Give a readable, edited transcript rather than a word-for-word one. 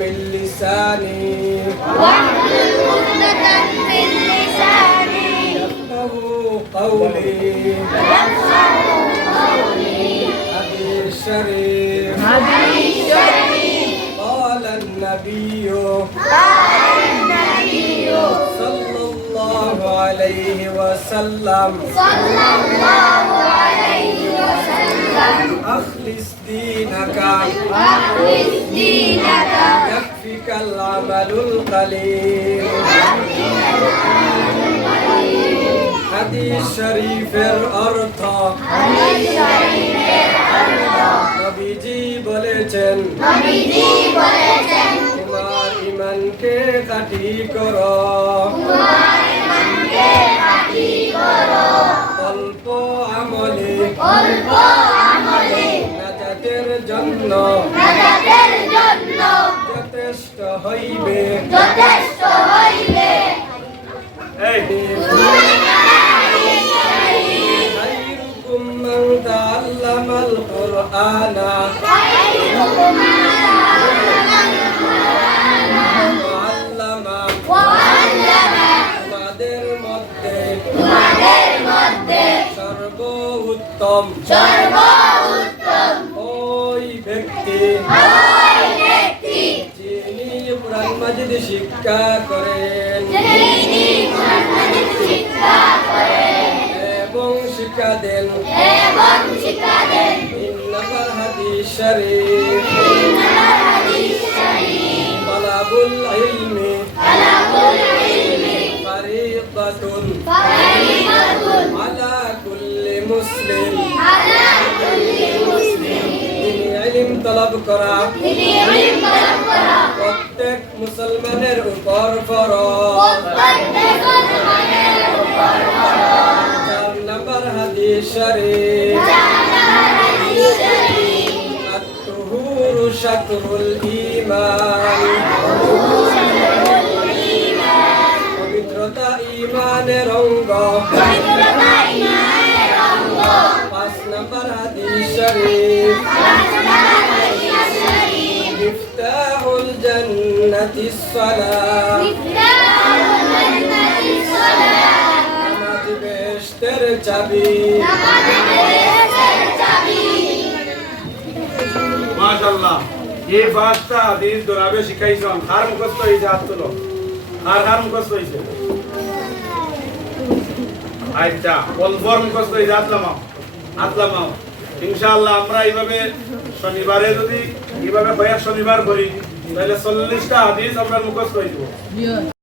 من لساني يفقهوا قولي حديث الشريف قال النبي صلى الله عليه وسلم أخلص دينك يكفيك العمل القليل হাদিস শরীফের অর্থ নবীজি বলেছেন তোমার ঈমানকে খাঁটি করো অল্প আমলে নাজাতের জন্য যথেষ্ট হইবে خيركم من تعلم القرآن وعلمه তোমাদের মধ্যে সর্বোত্তম ওই ব্যক্তি যিনি কুরআন মাজিদ শিক্ষা করেন এবং শিক্ষা দেন 3 নম্বর হাদিস শরীফ তালাবুল ইলমি ফারিদাতুন আলা কুল্লি মুসলিম ইলম তলব করা প্রত্যেক মুসলমানের উপর ফরজ 4 নম্বর হাদিস শরীফ আত-তুহুরু শাতরুল ঈমান পবিত্রতা ঈমানের অঙ্গ 5 নম্বর হাদিস শরীফ মিফতাহুল জান্নাতিস সালাহ নামাজ বেহেশতের চাবি মাশাআল্লাহ এই পাঁচটা হাদিস দরাবে শিখাইছেন আর মুখস্থ হইছে হাত তোলো আর মুখস্থ হইছে আচ্ছা বলবর মুখস্থ হইছে আতলামাও ইনশাআল্লাহ আমরা এইভাবে শনিবারে যদি এইভাবে কয়েক শনিবার করি তাহলে 40টা হাদিস আমরা মুখস্থ হয়ে যাব।